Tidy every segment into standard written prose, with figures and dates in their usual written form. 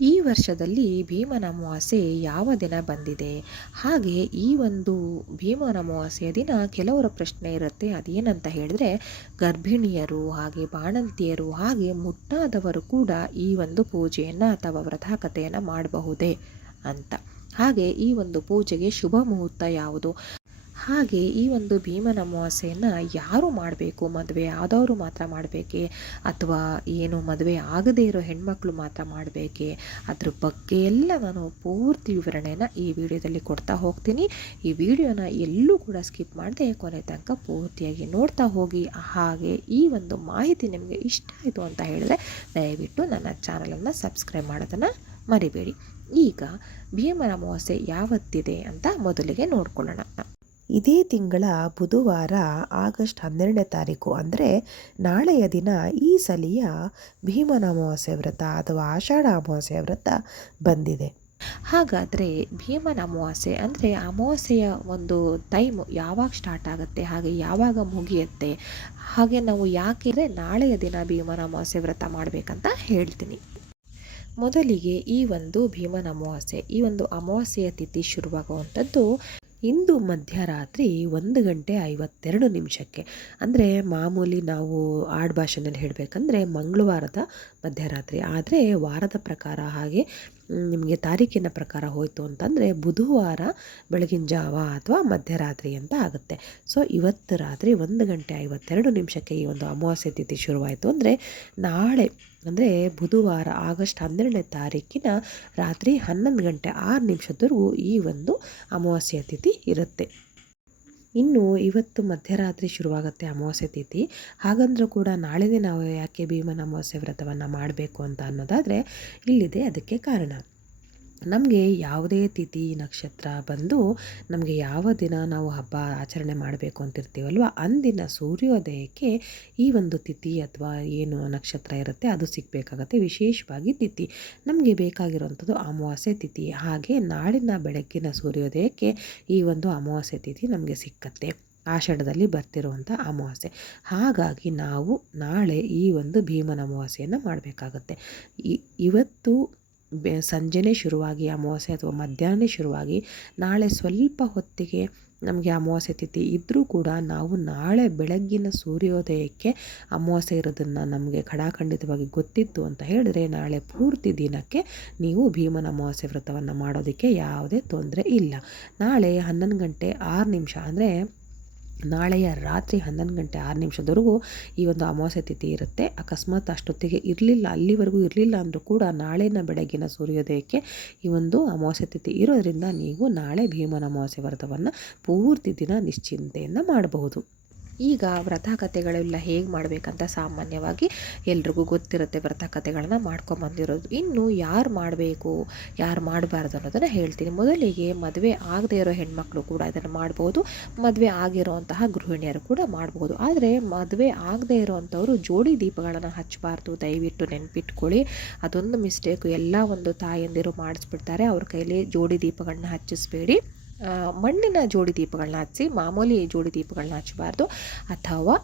ಈ ವರ್ಷದಲ್ಲಿ ಭೀಮನ ಅಮಾವಾಸ್ಯೆ ಯಾವ ದಿನ ಬಂದಿದೆ? ಹಾಗೆ ಈ ಒಂದು ಭೀಮನ ಅಮಾವಾಸ್ಯೆಯ ದಿನ ಕೆಲವರ ಪ್ರಶ್ನೆ ಇರುತ್ತೆ. ಅದೇನಂತ ಹೇಳಿದ್ರೆ, ಗರ್ಭಿಣಿಯರು ಹಾಗೆ ಬಾಣಂತಿಯರು ಹಾಗೆ ಮುಟ್ಟಾದವರು ಕೂಡ ಈ ಒಂದು ಪೂಜೆಯನ್ನು ಅಥವಾ ವ್ರತಾಕತೆಯನ್ನು ಮಾಡಬಹುದೇ ಅಂತ. ಹಾಗೆ ಈ ಒಂದು ಪೂಜೆಗೆ ಶುಭ ಮುಹೂರ್ತ ಯಾವುದು? ಹಾಗೆ ಈ ಒಂದು ಭೀಮನ ಅಮಾವಾಸ್ಯೆಯನ್ನು ಯಾರು ಮಾಡಬೇಕು? ಮದುವೆ ಆದವರು ಮಾತ್ರ ಮಾಡಬೇಕೇ, ಅಥವಾ ಏನು ಮದುವೆ ಆಗದೇ ಇರೋ ಹೆಣ್ಮಕ್ಳು ಮಾತ್ರ ಮಾಡಬೇಕೇ? ಅದ್ರ ಬಗ್ಗೆ ಎಲ್ಲ ನಾನು ಪೂರ್ತಿ ವಿವರಣೆಯನ್ನು ಈ ವಿಡಿಯೋದಲ್ಲಿ ಕೊಡ್ತಾ ಹೋಗ್ತೀನಿ. ಈ ವಿಡಿಯೋನ ಎಲ್ಲೂ ಕೂಡ ಸ್ಕಿಪ್ ಮಾಡದೆ ಕೊನೆ ತನಕ ಪೂರ್ತಿಯಾಗಿ ನೋಡ್ತಾ ಹೋಗಿ. ಹಾಗೆ ಈ ಒಂದು ಮಾಹಿತಿ ನಿಮಗೆ ಇಷ್ಟ ಆಯಿತು ಅಂತ ಹೇಳಿದ್ರೆ ದಯವಿಟ್ಟು ನನ್ನ ಚಾನಲನ್ನು ಸಬ್ಸ್ಕ್ರೈಬ್ ಮಾಡೋದನ್ನು ಮರಿಬೇಡಿ. ಈಗ ಭೀಮನ ಅಮಾವಾಸ್ಯೆ ಯಾವತ್ತಿದೆ ಅಂತ ಮೊದಲಿಗೆ ನೋಡ್ಕೊಳ್ಳೋಣ. ಇದೇ ತಿಂಗಳ ಬುಧವಾರ ಆಗಸ್ಟ್ 12ನೇ ತಾರೀಕು ಅಂದರೆ ನಾಳೆಯ ದಿನ ಈ ಸಲಿಯ ಭೀಮನ ಅಮಾವಾಸ್ಯೆ ವ್ರತ ಅಥವಾ ಆಷಾಢ ಅಮಾವಾಸ್ಯೆ ವ್ರತ ಬಂದಿದೆ. ಹಾಗಾದರೆ ಭೀಮನ ಅಮಾವಾಸ್ಯೆ ಅಂದರೆ ಅಮಾವಾಸ್ಯೆಯ ಒಂದು ಟೈಮು ಯಾವಾಗ ಸ್ಟಾರ್ಟ್ ಆಗುತ್ತೆ, ಹಾಗೆ ಯಾವಾಗ ಮುಗಿಯುತ್ತೆ, ಹಾಗೆ ನಾವು ಯಾಕೆ ನಾಳೆಯ ದಿನ ಭೀಮನ ಅಮಾವಾಸ್ಯೆ ವ್ರತ ಮಾಡಬೇಕಂತ ಹೇಳ್ತೀನಿ. ಮೊದಲಿಗೆ ಈ ಒಂದು ಭೀಮನ ಅಮಾವಾಸ್ಯೆ, ಈ ಒಂದು ಅಮಾವಾಸ್ಯೆಯ ತಿಥಿ ಶುರುವಾಗುವಂಥದ್ದು ಇಂದು ಮಧ್ಯರಾತ್ರಿ 1:52 ಅಂದರೆ ಮಾಮೂಲಿ ನಾವು ಆಡ್ಭಾಷೆನಲ್ಲಿ ಹೇಳಬೇಕಂದ್ರೆ ಮಂಗಳವಾರದ ಮಧ್ಯರಾತ್ರಿ. ಆದರೆ ವಾರದ ಪ್ರಕಾರ ಹಾಗೆ ನಿಮಗೆ ತಾರೀಕಿನ ಪ್ರಕಾರ ಹೋಯಿತು ಅಂತಂದರೆ ಬುಧವಾರ ಬೆಳಗಿನ ಜಾವ ಅಥವಾ ಮಧ್ಯರಾತ್ರಿ ಅಂತ ಆಗುತ್ತೆ. ಸೊ ಇವತ್ತು ರಾತ್ರಿ 1:52 ಈ ಒಂದು ಅಮಾವಾಸ್ಯೆ ತಿಥಿ ಶುರುವಾಯಿತು. ಅಂದರೆ ನಾಳೆ ಅಂದರೆ ಬುಧವಾರ ಆಗಸ್ಟ್ 12ನೇ ತಾರೀಕಿನ ರಾತ್ರಿ 11:06 ಈ ಒಂದು ಅಮಾವಾಸ್ಯೆ ತಿಥಿ ಇರುತ್ತೆ. ಇನ್ನು ಇವತ್ತು ಮಧ್ಯರಾತ್ರಿ ಶುರುವಾಗುತ್ತೆ ಅಮಾವಾಸ್ಯೆ ತಿಥಿ. ಹಾಗಂದ್ರೂ ಕೂಡ ನಾಳೆನೇ ನಾವು ಯಾಕೆ ಭೀಮನ ಅಮಾವಾಸ್ಯೆ ವ್ರತವನ್ನು ಮಾಡಬೇಕು ಅಂತ ಅನ್ನೋದಾದರೆ ಇಲ್ಲಿದೆ ಅದಕ್ಕೆ ಕಾರಣ. ನಮಗೆ ಯಾವುದೇ ತಿಥಿ ನಕ್ಷತ್ರ ಬಂದು ನಮಗೆ ಯಾವ ದಿನ ನಾವು ಹಬ್ಬ ಆಚರಣೆ ಮಾಡಬೇಕು ಅಂತಿರ್ತೀವಲ್ವ, ಅಂದಿನ ಸೂರ್ಯೋದಯಕ್ಕೆ ಈ ಒಂದು ತಿಥಿ ಅಥವಾ ಏನು ನಕ್ಷತ್ರ ಇರುತ್ತೆ ಅದು ಸಿಗಬೇಕಾಗತ್ತೆ. ವಿಶೇಷವಾಗಿ ತಿಥಿ ನಮಗೆ ಬೇಕಾಗಿರುವಂಥದ್ದು ಅಮಾವಾಸ್ಯೆ ತಿಥಿ. ಹಾಗೆ ನಾಳಿನ ಬೆಳಗ್ಗಿನ ಸೂರ್ಯೋದಯಕ್ಕೆ ಈ ಒಂದು ಅಮಾವಾಸ್ಯೆ ತಿಥಿ ನಮಗೆ ಸಿಕ್ಕತ್ತೆ, ಆಷಾಢದಲ್ಲಿ ಬರ್ತಿರುವಂಥ ಅಮಾವಾಸ್ಯೆ. ಹಾಗಾಗಿ ನಾವು ನಾಳೆ ಈ ಒಂದು ಭೀಮನ ಅಮಾವಾಸ್ಯೆಯನ್ನು ಮಾಡಬೇಕಾಗತ್ತೆ. ಇವತ್ತು ಸಂಜೆನೇ ಶುರುವಾಗಿ ಅಮಾವಾಸ್ಯೆ ಅಥವಾ ಮಧ್ಯಾಹ್ನ ಶುರುವಾಗಿ ನಾಳೆ ಸ್ವಲ್ಪ ಹೊತ್ತಿಗೆ ನಮಗೆ ಅಮಾವಾಸ್ಯೆ ತಿಥಿ ಇದ್ದರೂ ಕೂಡ ನಾವು ನಾಳೆ ಬೆಳಗ್ಗಿನ ಸೂರ್ಯೋದಯಕ್ಕೆ ಅಮಾವಾಸ್ಯೆ ಇರೋದನ್ನು ನಮಗೆ ಖಡಾಖಂಡಿತವಾಗಿ ಗೊತ್ತಿತ್ತು ಅಂತ ಹೇಳಿದ್ರೆ ನಾಳೆ ಪೂರ್ತಿ ದಿನಕ್ಕೆ ನೀವು ಭೀಮನ ಅಮಾವಾಸ್ಯೆ ವ್ರತವನ್ನು ಮಾಡೋದಕ್ಕೆ ಯಾವುದೇ ತೊಂದರೆ ಇಲ್ಲ. ನಾಳೆ 11:06 ಅಂದರೆ ನಾಳೆಯ ರಾತ್ರಿ 11:06 ಈ ಒಂದು ಅಮಾವಾಸ್ಯೆ ತಿಥಿ ಇರುತ್ತೆ. ಅಕಸ್ಮಾತ್ ಅಷ್ಟೊತ್ತಿಗೆ ಅಲ್ಲಿವರೆಗೂ ಇರಲಿಲ್ಲ ಅಂದರೂ ಕೂಡ ನಾಳೆನ ಬೆಳಗಿನ ಸೂರ್ಯೋದಯಕ್ಕೆ ಈ ಒಂದು ಅಮಾವಾಸ್ಯೆ ತಿಥಿ ಇರೋದರಿಂದ ನೀವು ನಾಳೆ ಭೀಮನ ಅಮಾವಾಸ್ಯೆ ವ್ರತವನ್ನು ಪೂರ್ತಿ ದಿನ ನಿಶ್ಚಿಂತೆಯನ್ನು ಮಾಡಬಹುದು. ಈಗ ವ್ರತಕಥೆಗಳೆಲ್ಲ ಹೇಗೆ ಮಾಡಬೇಕಂತ ಸಾಮಾನ್ಯವಾಗಿ ಎಲ್ರಿಗೂ ಗೊತ್ತಿರುತ್ತೆ, ವ್ರತಕಥೆಗಳನ್ನ ಮಾಡ್ಕೊಂಬಂದಿರೋದು. ಇನ್ನು ಯಾರು ಮಾಡಬೇಕು ಯಾರು ಮಾಡಬಾರ್ದು ಅನ್ನೋದನ್ನು ಹೇಳ್ತೀನಿ. ಮೊದಲಿಗೆ ಮದುವೆ ಆಗದೇ ಇರೋ ಹೆಣ್ಮಕ್ಳು ಕೂಡ ಇದನ್ನು ಮಾಡ್ಬೋದು, ಮದುವೆ ಆಗಿರೋಂತಹ ಗೃಹಿಣಿಯರು ಕೂಡ ಮಾಡ್ಬೋದು. ಆದರೆ ಮದುವೆ ಆಗದೇ ಇರೋವಂಥವ್ರು ಜೋಡಿ ದೀಪಗಳನ್ನು ಹಚ್ಚಬಾರ್ದು, ದಯವಿಟ್ಟು ನೆನ್ಪಿಟ್ಕೊಳ್ಳಿ. ಅದೊಂದು ಮಿಸ್ಟೇಕು ಎಲ್ಲ ಒಂದು ತಾಯಂದಿರು ಮಾಡಿಸ್ಬಿಡ್ತಾರೆ. ಅವ್ರ ಕೈಲಿ ಜೋಡಿ ದೀಪಗಳನ್ನ ಹಚ್ಚಿಸ್ಬೇಡಿ. ಮಣ್ಣಿನ ಜೋಡಿ ದೀಪಗಳನ್ನ ಹಚ್ಚಿ, ಮಾಮೂಲಿ ಜೋಡಿ ದೀಪಗಳನ್ನ ಹಚ್ಚಬಾರ್ದು. ಅಥವಾ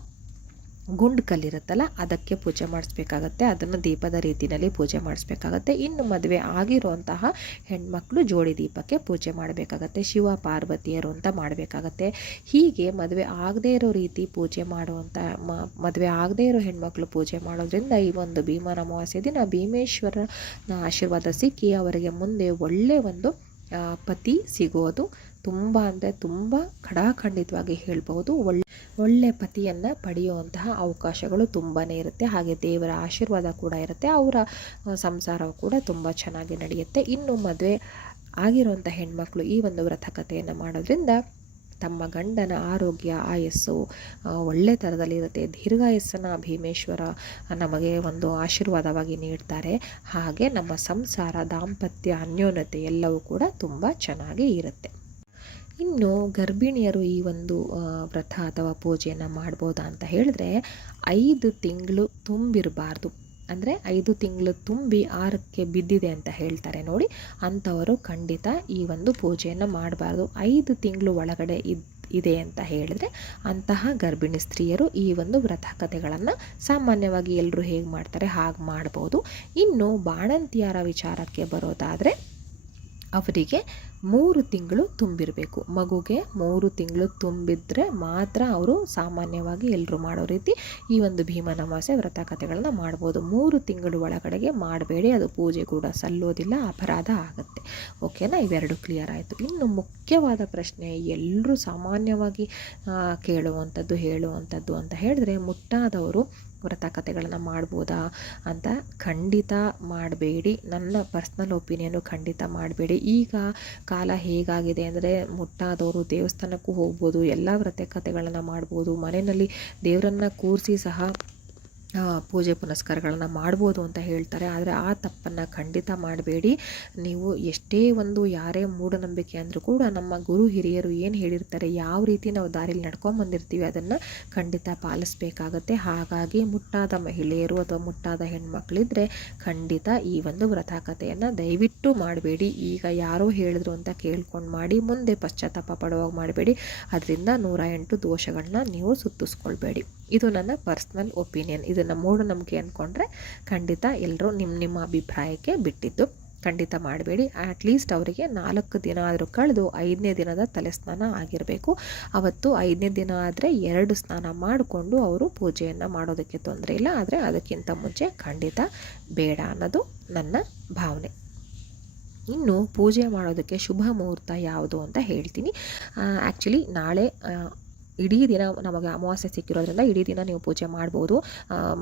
ಗುಂಡು ಕಲ್ಲಿರುತ್ತಲ್ಲ ಅದಕ್ಕೆ ಪೂಜೆ ಮಾಡಿಸ್ಬೇಕಾಗತ್ತೆ, ಅದನ್ನು ದೀಪದ ರೀತಿಯಲ್ಲಿ ಪೂಜೆ ಮಾಡಿಸ್ಬೇಕಾಗತ್ತೆ. ಇನ್ನು ಮದುವೆ ಆಗಿರುವಂತಹ ಹೆಣ್ಮಕ್ಳು ಜೋಡಿ ದೀಪಕ್ಕೆ ಪೂಜೆ ಮಾಡಬೇಕಾಗತ್ತೆ, ಶಿವ ಪಾರ್ವತಿಯರು ಅಂತ ಮಾಡಬೇಕಾಗತ್ತೆ. ಹೀಗೆ ಮದುವೆ ಆಗದೇ ಇರೋ ರೀತಿ ಪೂಜೆ ಮಾಡುವಂಥ ಮದುವೆ ಆಗದೇ ಇರೋ ಹೆಣ್ಮಕ್ಳು ಪೂಜೆ ಮಾಡೋದ್ರಿಂದ ಈ ಒಂದು ಭೀಮನ ಅಮಾವಾಸ್ಯೆ ದಿನ ಭೀಮೇಶ್ವರನ ಆಶೀರ್ವಾದ ಸಿಕ್ಕಿ ಅವರಿಗೆ ಮುಂದೆ ಒಳ್ಳೆಯ ಒಂದು ಪತಿ ಸಿಗೋದು ತುಂಬ ಅಂದರೆ ತುಂಬ ಖಡಾಖಂಡಿತವಾಗಿ ಹೇಳ್ಬೋದು. ಒಳ್ಳೆ ಪತಿಯನ್ನು ಪಡೆಯುವಂತಹ ಅವಕಾಶಗಳು ತುಂಬಾ ಇರುತ್ತೆ. ಹಾಗೆ ದೇವರ ಆಶೀರ್ವಾದ ಕೂಡ ಇರುತ್ತೆ, ಅವರ ಸಂಸಾರವು ಕೂಡ ತುಂಬ ಚೆನ್ನಾಗಿ ನಡೆಯುತ್ತೆ. ಇನ್ನು ಮದುವೆ ಆಗಿರುವಂಥ ಹೆಣ್ಮಕ್ಳು ಈ ಒಂದು ವ್ರತಕಥೆಯನ್ನು ಮಾಡೋದ್ರಿಂದ ತಮ್ಮ ಗಂಡನ ಆರೋಗ್ಯ ಆಯಸ್ಸು ಒಳ್ಳೆ ಥರದಲ್ಲಿರುತ್ತೆ. ದೀರ್ಘಾಯಸ್ಸನ್ನು ಭೀಮೇಶ್ವರ ನಮಗೆ ಒಂದು ಆಶೀರ್ವಾದವಾಗಿ ನೀಡ್ತಾರೆ. ಹಾಗೆ ನಮ್ಮ ಸಂಸಾರ, ದಾಂಪತ್ಯ, ಅನ್ಯೋನ್ಯತೆ ಎಲ್ಲವೂ ಕೂಡ ತುಂಬ ಚೆನ್ನಾಗಿ ಇರುತ್ತೆ. ಇನ್ನು ಗರ್ಭಿಣಿಯರು ಈ ಒಂದು ವ್ರತ ಅಥವಾ ಪೂಜೆಯನ್ನು ಮಾಡ್ಬೋದಾ ಅಂತ ಹೇಳಿದ್ರೆ 5 ತಿಂಗಳು ತುಂಬಿರಬಾರ್ದು. ಅಂದರೆ 5 ತಿಂಗಳು ತುಂಬಿ 6ಕ್ಕೆ ಬಿದ್ದಿದೆ ಅಂತ ಹೇಳ್ತಾರೆ ನೋಡಿ, ಅಂಥವರು ಖಂಡಿತ ಈ ಒಂದು ಪೂಜೆಯನ್ನು ಮಾಡಬಾರ್ದು. 5 ತಿಂಗಳು ಒಳಗಡೆ ಇದೆ ಅಂತ ಹೇಳಿದ್ರೆ ಅಂತಹ ಗರ್ಭಿಣಿ ಸ್ತ್ರೀಯರು ಈ ಒಂದು ವ್ರತ ಕಥೆಗಳನ್ನು ಸಾಮಾನ್ಯವಾಗಿ ಎಲ್ಲರೂ ಹೇಗೆ ಮಾಡ್ತಾರೆ ಹಾಗೆ ಮಾಡ್ಬೋದು. ಇನ್ನು ಬಾಣಂತಿಯರ ವಿಚಾರಕ್ಕೆ ಬರೋದಾದರೆ ಅವರಿಗೆ 3 ತಿಂಗಳು ತುಂಬಿರಬೇಕು. ಮಗುಗೆ 3 ತಿಂಗಳು ತುಂಬಿದ್ರೆ ಮಾತ್ರ ಅವರು ಸಾಮಾನ್ಯವಾಗಿ ಎಲ್ಲರೂ ಮಾಡೋ ರೀತಿ ಈ ಒಂದು ಭೀಮನ ಅಮಾವಾಸ್ಯೆ ವ್ರತ ಕಥೆಗಳನ್ನ ಮಾಡ್ಬೋದು. 3 ತಿಂಗಳು ಒಳಗಡೆಗೆ ಮಾಡಬೇಡಿ, ಅದು ಪೂಜೆ ಕೂಡ ಸಲ್ಲೋದಿಲ್ಲ, ಅಪರಾಧ ಆಗುತ್ತೆ. ಓಕೆನಾ, ಇವೆರಡು ಕ್ಲಿಯರ್ ಆಯಿತು. ಇನ್ನು ಮುಖ್ಯವಾದ ಪ್ರಶ್ನೆ ಎಲ್ಲರೂ ಸಾಮಾನ್ಯವಾಗಿ ಕೇಳುವಂಥದ್ದು ಹೇಳುವಂಥದ್ದು ಅಂತ ಹೇಳಿದ್ರೆ, ಮುಟ್ಟಾದವರು ವ್ರತ ಕಥೆಗಳನ್ನು ಮಾಡ್ಬೋದಾ ಅಂತ. ಖಂಡಿತ ಮಾಡಬೇಡಿ. ನನ್ನ ಪರ್ಸ್ನಲ್ ಒಪಿನಿಯನು ಖಂಡಿತ ಮಾಡಬೇಡಿ. ಈಗ ಕಾಲ ಹೇಗಾಗಿದೆ ಅಂದರೆ ಮುಟ್ಟಾದವರು ದೇವಸ್ಥಾನಕ್ಕೂ ಹೋಗ್ಬೋದು, ಎಲ್ಲ ವ್ರತ ಕಥೆಗಳನ್ನು ಮಾಡ್ಬೋದು, ಮನೆಯಲ್ಲಿ ದೇವರನ್ನು ಕೂರಿಸಿ ಸಹ ಪೂಜೆ ಪುನಸ್ಕಾರಗಳನ್ನು ಮಾಡ್ಬೋದು ಅಂತ ಹೇಳ್ತಾರೆ. ಆದರೆ ಆ ತಪ್ಪನ್ನು ಖಂಡಿತ ಮಾಡಬೇಡಿ. ನೀವು ಎಷ್ಟೇ ಒಂದು ಯಾರೇ ಮೂಢನಂಬಿಕೆ ಅಂದರೂ ಕೂಡ ನಮ್ಮ ಗುರು ಹಿರಿಯರು ಏನು ಹೇಳಿರ್ತಾರೆ, ಯಾವ ರೀತಿ ನಾವು ದಾರಿಲಿ ನಡ್ಕೊಂಬಂದಿರ್ತೀವಿ ಅದನ್ನು ಖಂಡಿತ ಪಾಲಿಸಬೇಕಾಗತ್ತೆ. ಹಾಗಾಗಿ ಮುಟ್ಟಾದ ಮಹಿಳೆಯರು ಅಥವಾ ಮುಟ್ಟಾದ ಹೆಣ್ಮಕ್ಳಿದ್ರೆ ಖಂಡಿತ ಈ ಒಂದು ವ್ರತಕಥೆಯನ್ನು ದಯವಿಟ್ಟು ಮಾಡಬೇಡಿ. ಈಗ ಯಾರೋ ಹೇಳಿದ್ರು ಅಂತ ಕೇಳ್ಕೊಂಡು ಮಾಡಿ, ಮುಂದೆ ಪಶ್ಚಾತ್ತಾಪ ಪಡುವಾಗ ಮಾಡಬೇಡಿ. ಅದರಿಂದ 108 ದೋಷಗಳನ್ನ ನೀವು ಸುತ್ತಿಸ್ಕೊಳ್ಬೇಡಿ. ಇದು ನನ್ನ ಪರ್ಸ್ನಲ್ ಒಪಿನಿಯನ್. ಇದನ್ನು ಮೂಢನಂಬಿಕೆ ಅಂದ್ಕೊಂಡ್ರೆ ಖಂಡಿತ ಎಲ್ಲರೂ ನಿಮ್ಮ ಅಭಿಪ್ರಾಯಕ್ಕೆ ಬಿಟ್ಟಿದ್ದು. ಖಂಡಿತ ಮಾಡಬೇಡಿ. ಅಟ್ಲೀಸ್ಟ್ ಅವರಿಗೆ 4 ದಿನ ಆದರೂ ಕಳೆದು 5ನೇ ದಿನದ ತಲೆ ಸ್ನಾನ ಆಗಿರಬೇಕು. ಅವತ್ತು 5ನೇ ದಿನ ಆದರೆ 2 ಸ್ನಾನ ಮಾಡಿಕೊಂಡು ಅವರು ಪೂಜೆಯನ್ನು ಮಾಡೋದಕ್ಕೆ ತೊಂದರೆ ಇಲ್ಲ. ಆದರೆ ಅದಕ್ಕಿಂತ ಮುಂಚೆ ಖಂಡಿತ ಬೇಡ ಅನ್ನೋದು ನನ್ನ ಭಾವನೆ. ಇನ್ನು ಪೂಜೆ ಮಾಡೋದಕ್ಕೆ ಶುಭ ಮುಹೂರ್ತ ಯಾವುದು ಅಂತ ಹೇಳ್ತೀನಿ. ಆ್ಯಕ್ಚುಲಿ ನಾಳೆ ಇಡೀ ದಿನ ನಮಗೆ ಅಮಾವಾಸ್ಯೆ ಸಿಕ್ಕಿರೋದ್ರಿಂದ ಇಡೀ ದಿನ ನೀವು ಪೂಜೆ ಮಾಡ್ಬೋದು.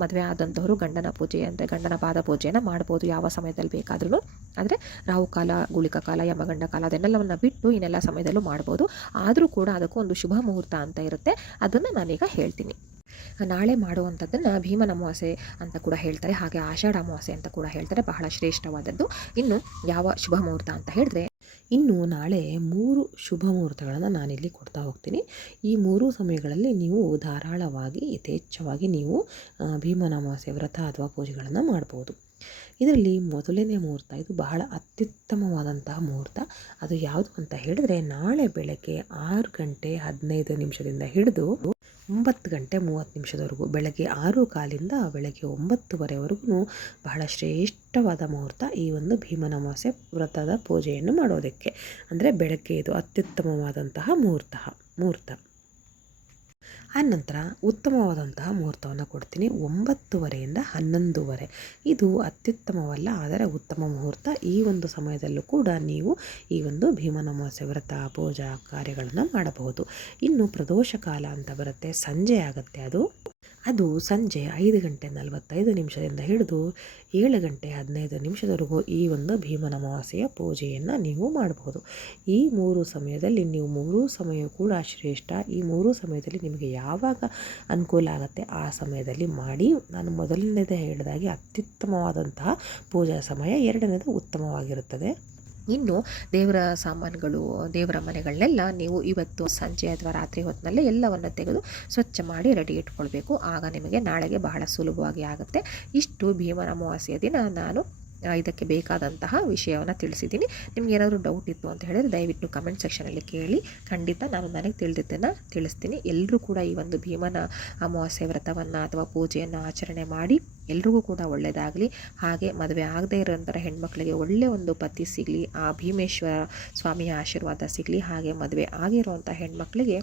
ಮದುವೆ ಆದಂಥವರು ಗಂಡನ ಪೂಜೆ ಅಂದರೆ ಗಂಡನ ಪಾದ ಪೂಜೆಯನ್ನು ಮಾಡ್ಬೋದು ಯಾವ ಸಮಯದಲ್ಲಿ ಬೇಕಾದ್ರೂ. ಆದರೆ ರಾಹುಕಾಲ, ಗುಳಿಕ ಕಾಲ, ಯಮಗಂಡ ಕಾಲ ಅದನ್ನೆಲ್ಲವನ್ನು ಬಿಟ್ಟು ಇನ್ನೆಲ್ಲ ಸಮಯದಲ್ಲೂ ಮಾಡ್ಬೋದು. ಆದರೂ ಕೂಡ ಅದಕ್ಕೂ ಒಂದು ಶುಭ ಮುಹೂರ್ತ ಅಂತ ಇರುತ್ತೆ. ಅದನ್ನು ನಾನೀಗ ಹೇಳ್ತೀನಿ. ನಾಳೆ ಮಾಡುವಂಥದ್ದನ್ನು ಭೀಮನ ಅಮಾವಾಸ್ಯೆ ಅಂತ ಕೂಡ ಹೇಳ್ತಾರೆ, ಹಾಗೆ ಆಷಾಢ ಅಮಾವಾಸ್ಯೆ ಅಂತ ಕೂಡ ಹೇಳ್ತಾರೆ. ಬಹಳ ಶ್ರೇಷ್ಠವಾದದ್ದು. ಇನ್ನು ಯಾವ ಶುಭ ಮುಹೂರ್ತ ಅಂತ ಹೇಳಿದ್ರೆ, ಇನ್ನು ನಾಳೆ 3 ಶುಭ ಮುಹೂರ್ತಗಳನ್ನು ನಾನಿಲ್ಲಿ ಕೊಡ್ತಾ ಹೋಗ್ತೀನಿ. ಈ 3 ಸಮಯಗಳಲ್ಲಿ ನೀವು ಧಾರಾಳವಾಗಿ ಯಥೇಚ್ಛವಾಗಿ ನೀವು ಭೀಮನ ಅಮಾವಾಸ್ಯೆ ವ್ರತ ಅಥವಾ ಪೂಜೆಗಳನ್ನು ಮಾಡ್ಬೋದು. ಇದರಲ್ಲಿ ಮೊದಲನೇ ಮುಹೂರ್ತ, ಇದು ಬಹಳ ಅತ್ಯುತ್ತಮವಾದಂತಹ ಮುಹೂರ್ತ. ಅದು ಯಾವುದು ಅಂತ ಹೇಳಿದ್ರೆ, ನಾಳೆ ಬೆಳಗ್ಗೆ 6 ಗಂಟೆ 15 ನಿಮಿಷದಿಂದ ಹಿಡಿದು 9 ಗಂಟೆ 30 ನಿಮಿಷದವರೆಗೂ, ಬೆಳಗ್ಗೆ 6:15 ಬೆಳಗ್ಗೆ 9:00ವರೆಗೂ ಬಹಳ ಶ್ರೇಷ್ಠವಾದ ಮುಹೂರ್ತ ಈ ಒಂದು ಭೀಮನ ಅಮಾವಾಸ್ಯೆ ವ್ರತದ ಪೂಜೆಯನ್ನು ಮಾಡೋದಕ್ಕೆ. ಅಂದರೆ ಬೆಳಗ್ಗೆ ಇದು ಅತ್ಯುತ್ತಮವಾದಂತಹ ಮುಹೂರ್ತ. ಆನಂತರ ಉತ್ತಮವಾದಂತಹ ಮುಹೂರ್ತವನ್ನು ಕೊಡ್ತೀನಿ. 9:30ಯಿಂದ 11:30. ಇದು ಅತ್ಯುತ್ತಮವಲ್ಲ, ಆದರೆ ಉತ್ತಮ ಮುಹೂರ್ತ. ಈ ಒಂದು ಸಮಯದಲ್ಲೂ ಕೂಡ ನೀವು ಈ ಒಂದು ಭೀಮನ ಅಮಾವಾಸ್ಯೆ ವ್ರತ ಪೂಜಾ ಕಾರ್ಯಗಳನ್ನು ಮಾಡಬಹುದು. ಇನ್ನು ಪ್ರದೋಷ ಕಾಲ ಅಂತ ಬರುತ್ತೆ, ಸಂಜೆ ಆಗುತ್ತೆ. ಅದು ಸಂಜೆ 5 ಗಂಟೆ 45 ನಿಮಿಷದಿಂದ ಹಿಡಿದು 7 ಗಂಟೆ 15 ನಿಮಿಷದವರೆಗೂ ಈ ಒಂದು ಭೀಮನ ಅಮಾವಾಸ್ಯೆಯ ಪೂಜೆಯನ್ನು ನೀವು ಮಾಡಬಹುದು. ಈ 3 ಸಮಯದಲ್ಲಿ ನೀವು 3 ಸಮಯ ಕೂಡ ಶ್ರೇಷ್ಠ. ಈ 3 ಸಮಯದಲ್ಲಿ ನಿಮಗೆ ಯಾವಾಗ ಅನುಕೂಲ ಆಗುತ್ತೆ ಆ ಸಮಯದಲ್ಲಿ ಮಾಡಿ. ನಾನು ಮೊದಲನೇದೇ ಹೇಳಿದಾಗೆ ಅತ್ಯುತ್ತಮವಾದಂತಹ ಪೂಜಾ ಸಮಯ, ಎರಡನೇದು ಉತ್ತಮವಾಗಿರುತ್ತದೆ. ಇನ್ನು ದೇವರ ಸಾಮಾನುಗಳು, ದೇವರ ಮನೆಗಳನ್ನೆಲ್ಲ ನೀವು ಇವತ್ತು ಸಂಜೆ ಅಥವಾ ರಾತ್ರಿ ಹೊತ್ತಿನಲ್ಲೇ ಎಲ್ಲವನ್ನು ತೆಗೆದು ಸ್ವಚ್ಛ ಮಾಡಿ ರೆಡಿ ಇಟ್ಕೊಳ್ಬೇಕು. ಆಗ ನಿಮಗೆ ನಾಳೆಗೆ ಬಹಳ ಸುಲಭವಾಗಿ ಆಗುತ್ತೆ. ಇಷ್ಟು ಭೀಮನ ಅಮಾವಾಸ್ಯೆಯ ದಿನ ನಾನು ಇದಕ್ಕೆ ಬೇಕಾದಂತಹ ವಿಷಯವನ್ನು ತಿಳಿಸಿದ್ದೀನಿ. ನಿಮ್ಗೆ ಏನಾದರೂ ಡೌಟ್ ಇತ್ತು ಅಂತ ಹೇಳಿದ್ರೆ ದಯವಿಟ್ಟು ಕಮೆಂಟ್ ಸೆಕ್ಷನಲ್ಲಿ ಕೇಳಿ. ಖಂಡಿತ ನಾನು ನನಗೆ ತಿಳಿದಿದ್ದನ್ನು ತಿಳಿಸ್ತೀನಿ. ಎಲ್ಲರೂ ಕೂಡ ಈ ಒಂದು ಭೀಮನ ಅಮಾವಾಸ್ಯೆ ವ್ರತವನ್ನು ಅಥವಾ ಪೂಜೆಯನ್ನು ಆಚರಣೆ ಮಾಡಿ ಎಲ್ರಿಗೂ ಕೂಡ ಒಳ್ಳೆಯದಾಗಲಿ. ಹಾಗೆ ಮದುವೆ ಆಗದೇ ಇರೋಂಥ ಹೆಣ್ಮಕ್ಳಿಗೆ ಒಳ್ಳೆಯ ಒಂದು ಪತಿ ಸಿಗಲಿ, ಆ ಭೀಮೇಶ್ವರ ಸ್ವಾಮಿಯ ಆಶೀರ್ವಾದ ಸಿಗಲಿ. ಹಾಗೆ ಮದುವೆ ಆಗಿರುವಂಥ ಹೆಣ್ಮಕ್ಳಿಗೆ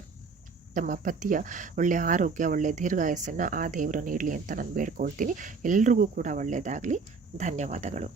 ನಮ್ಮ ಪತಿಯ ಒಳ್ಳೆಯ ಆರೋಗ್ಯ, ಒಳ್ಳೆಯ ದೀರ್ಘಾಯಸ್ಸನ್ನು ಆ ದೇವರು ನೀಡಲಿ ಅಂತ ನಾನು ಬೇಡ್ಕೊಳ್ತೀನಿ. ಎಲ್ರಿಗೂ ಕೂಡ ಒಳ್ಳೆಯದಾಗಲಿ. ಧನ್ಯವಾದಗಳು.